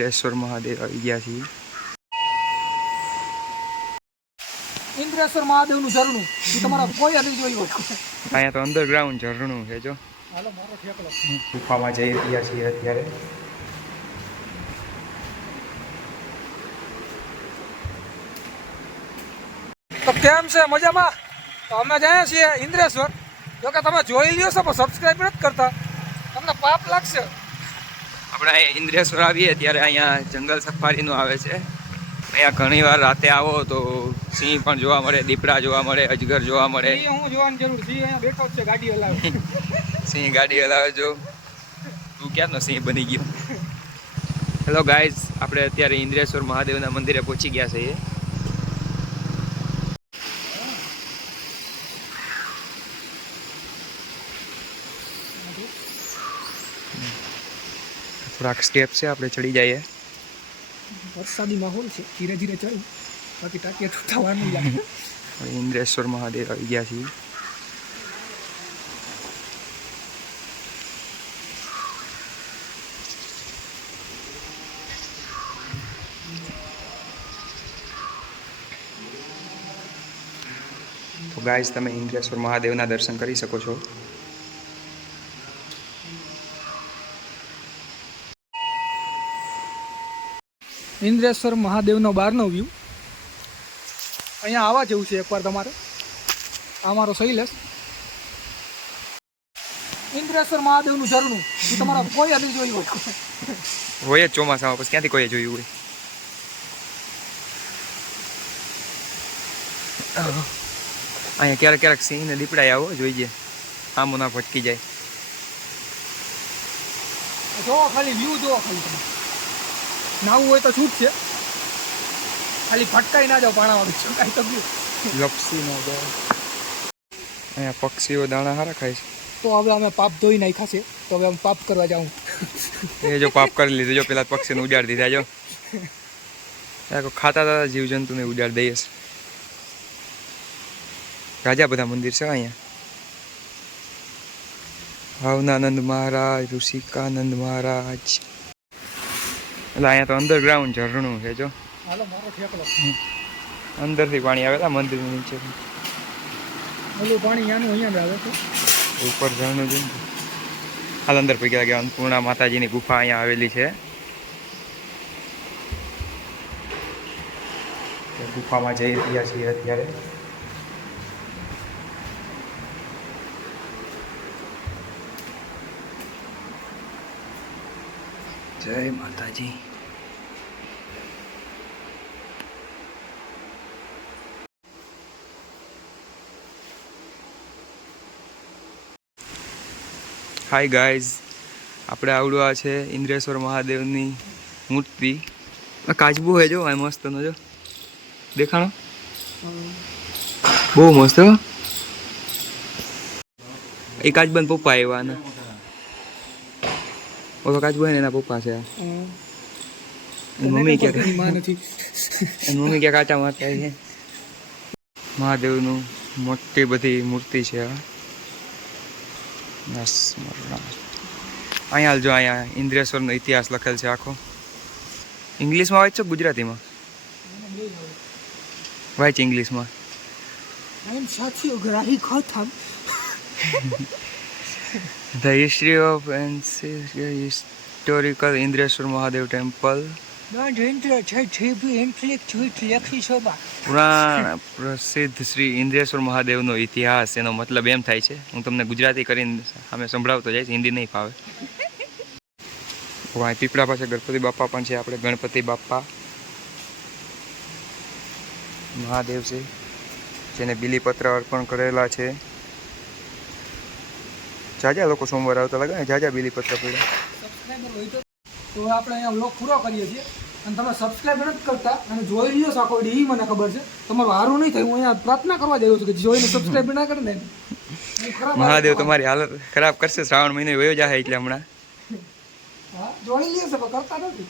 ઇન્દ્રેશ્વર મહાદેવ આવી ગયા છીએ. ઇન્દ્રેશ્વર મહાદેવનું ઝરણું એ તમારા કોઈ નથી જોયું હોય. અહીંયા તો અંડરગ્રાઉન્ડ ઝરણું છે જો. હાલો મારો ઠેકલો. ગુફામાં જઈ રહ્યા છીએ અત્યારે. તો કેમ છે મજામાં? તો અમે જઈએ છીએ ઇન્દ્રેશ્વર. જો કે તમે જોઈ લ્યો છો પણ સબસ્ક્રાઈબ નથી કરતા, તમને પાપ લાગશે. આપણે અહીંયા ઇન્દ્રેશ્વર આવીએ ત્યારે અહીંયા જંગલ સફારીનું આવે છે. અહીંયા ઘણી વાર રાતે આવો તો સિંહ પણ જોવા મળે, દીપડા જોવા મળે, અજગર જોવા મળે. હું જોવાની જરૂર છે, અહીંયા બેઠો જ છે ગાડી હલાવે. સિંહ ગાડી હલાવે જો. તું ક્યાંનો સિંહ બની ગયો? હેલો ગાઈઝ, આપણે અત્યારે ઇન્દ્રેશ્વર મહાદેવના મંદિરે પહોંચી ગયા છીએ. થોડાક સ્ટેપ છે, આપણે ચડી જઈએ. વરસાદી માહોલ છે, ધીરે ધીરે ચાલું, બાકી ટાંકીએ થવાનું લાગે. ઇન્દ્રેશ્વર મહાદેવ આવી ગયા છીએ. તો ગાઈઝ, તમે ઇન્દ્રેશ્વર મહાદેવના દર્શન કરી શકો છો. ઇન્દ્રેશ્વર મહાદેવનો બહારનો વ્યૂ. અહીંયા આવવા જેવું છે એકવાર તમારે. આ મારો શૈલેષ. ઇન્દ્રેશ્વર મહાદેવનું ઝરણું એ તમારા કોઈ નથી જોયું હોય. હોય જ ચોમાસામાં, પછી ક્યાંથી કોઈએ જોયું હોય. અહીંયા ક્યારેક ક્યારેક સિંહ ને દીપડા આવો જોઈએ, આમ ના ભટકી જાય. જોવો ખાલી વ્યૂ જોવો ખાલી તમે. નાવું હોય તો છૂટ છે, ખાલી ફટકાઈ ના જાવ પાણામાં. બીજું કાંઈ તો ગયું લપસી ના જાય. અહીંયા પક્ષીઓ દાણા સારા ખાય છે. તો હવે અમે પાપ ધોઈ નાખ્યા છે, તો હવે અમે પાપ કરવા જાઉં. એ જો પાપ કરી લીધું, જો પેલા પક્ષીને ઉડાડી દીધા. જો ખાતા હતા જીવજંતુને ઉડાડી દઈએ છે. રાજા બધા મંદિર છે અહીંયા. ભાવનાનંદ મહારાજ, ઋષિકાનંદ મહારાજ. એટલે અહીંયા તો અંડરગ્રાઉન્ડ ઝરણું છે જો. હાલો મારો ઠેકલો. અંદરથી પાણી આવેલા મંદિર નીચે. ઓલું પાણી ત્યાંનું અહીંયા જ આવે છે. ઉપર ઝરણું છે. હાલ અંદર પડી ગયા કે અન્નપૂર્ણા માતાજીની ગુફા અહીંયા આવેલી છે. ગુફામાં જઈ રહ્યા છીએ અત્યારે. જય માતાજી. હાય ગાઈઝ, આપણે આવડવા છે ઇન્દ્રેશ્વર મહાદેવની મૂર્તિ. કાચબો હે જો, આ મસ્તનો જો દેખાણો, બહુ મસ્ત. એ કાચબાન પપ્પા આવ્યા ને ઓલો કાચબો હે ને એના પપ્પા છે. મમ્મી ક્યાં કાચા મારતા છે. મહાદેવનું મોટી બધી મૂર્તિ છે. અહીંયા જો, અહીંયા ઇન્દ્રેશ્વરનો ઇતિહાસ લખેલ છે આખો. ઇંગ્લિશમાં વાંચો ગુજરાતીમાં? વાંચ ઇંગ્લિશમાં. The history of historical Indreshwar Mahadev temple. પુરાણ પ્રસિદ્ધ શ્રી ઇન્દ્રેશ્વર મહાદેવનો ઇતિહાસ. એનો મતલબ એમ થાય છે, હું તમને ગુજરાતી કરીને સામે સંભળાવતો જઈશ, હિન્દી નહીં ફાવે. પીપળા પાસે ગણપતિ બાપા પણ છે. આપણે ગણપતિ બાપા મહાદેવ છે, જેને બીલીપત્ર અર્પણ કરેલા છે. જાજા લોકો સોમવાર આવતા લાગે ને, જાજા બીલીપત્ર પડ્યા. તો આપણે અહીંયા વ્લોગ પૂરો કરીએ છીએ. અને તમે સબસ્ક્રાઈબ નથી કરતા અને જોઈ લ્યો છો આખો વિડીયો, મને ખબર છે તમારું સારું નહીં થાય. હું અહીંયા પ્રાર્થના કરવા જઈ છું કે જોઈને સબસ્ક્રાઈબ ના કરે ને. મહાદેવ તમારી હાલત ખરાબ કરશે. શ્રાવણ મહિનો વયો જાય એટલે હમણાં હા જોઈ લ્યો છો, કરતા નથી.